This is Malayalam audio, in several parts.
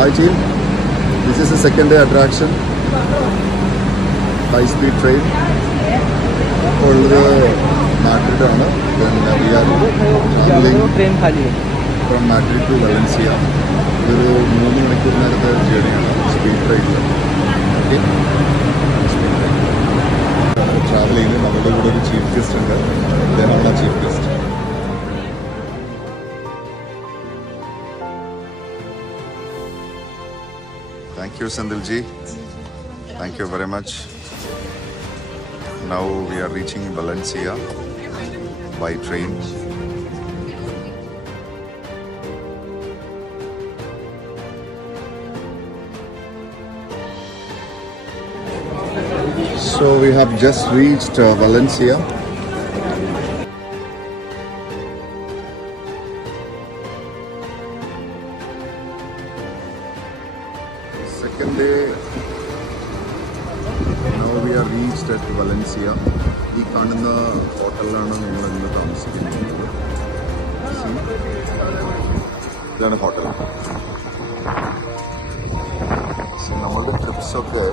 Hi team, this is the second day attraction, high speed train. Madrid, then we are traveling from Madrid to Valencia. This is a 3 journey, speed train. Okay? Traveling, we have a chief guest, then we have a chief guest. Thank you, Sandilji. Thank you very much. Now we are reaching Valencia by train. So we have just reached Valencia. Second day. Now we are reached at Valencia. ഈ കാണുന്ന ഹോട്ടലിലാണ് നമ്മൾ ഇന്ന് താമസിക്കുന്നത്. ഇതാണ് ഹോട്ടൽ. നമ്മളുടെ ട്രിപ്സൊക്കെ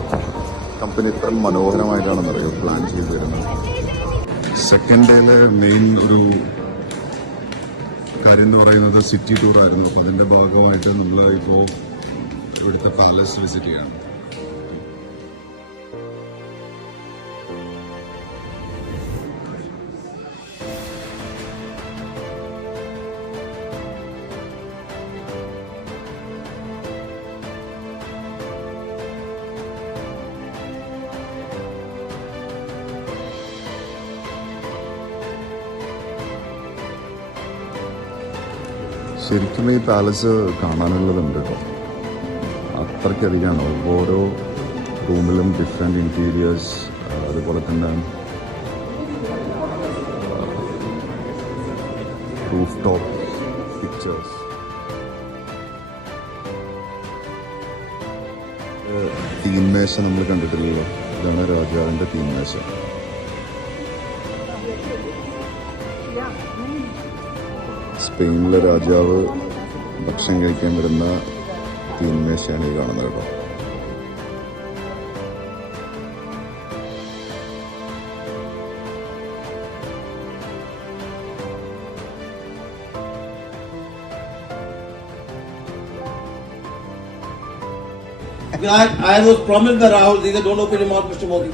കമ്പനി ഇത്ര മനോഹരമായിട്ടാണെന്നറിയോ പ്ലാൻ ചെയ്ത് വരുന്നത്. സെക്കൻഡ് ഡേയിലെ മെയിൻ ഒരു കാര്യം എന്ന് പറയുന്നത് സിറ്റി ടൂർ ആയിരുന്നു. അപ്പോൾ അതിൻ്റെ ഭാഗമായിട്ട് നമ്മൾ ഇപ്പോൾ ഇവിടുത്തെ പാലസ് വിസിറ്റ് ചെയ്യണം. ശരിക്കും ഈ പാലസ് കാണാനുള്ളതുണ്ട് കേട്ടോ. അത്രയ്ക്കധികമാണ്. ഓരോ റൂമിലും ഡിഫറെൻറ്റ് ഇൻറ്റീരിയേഴ്സ്, അതുപോലെ തന്നെ റൂഫ് ടോപ്പ് പിക്ചേഴ്സ്. തീൻമേശ നമ്മൾ കണ്ടിട്ടില്ലല്ലോ. ഇതാണ് രാജാവിൻ്റെ തീൻമേശ. സ്പെയിനിലെ രാജാവ് ഭക്ഷണം കഴിക്കാൻ വരുന്ന തീൻമേശയാണ് ഈ കാണുന്നത് കേട്ടോ. I was promised the Rahul, they don't open him out, Mr. Modi.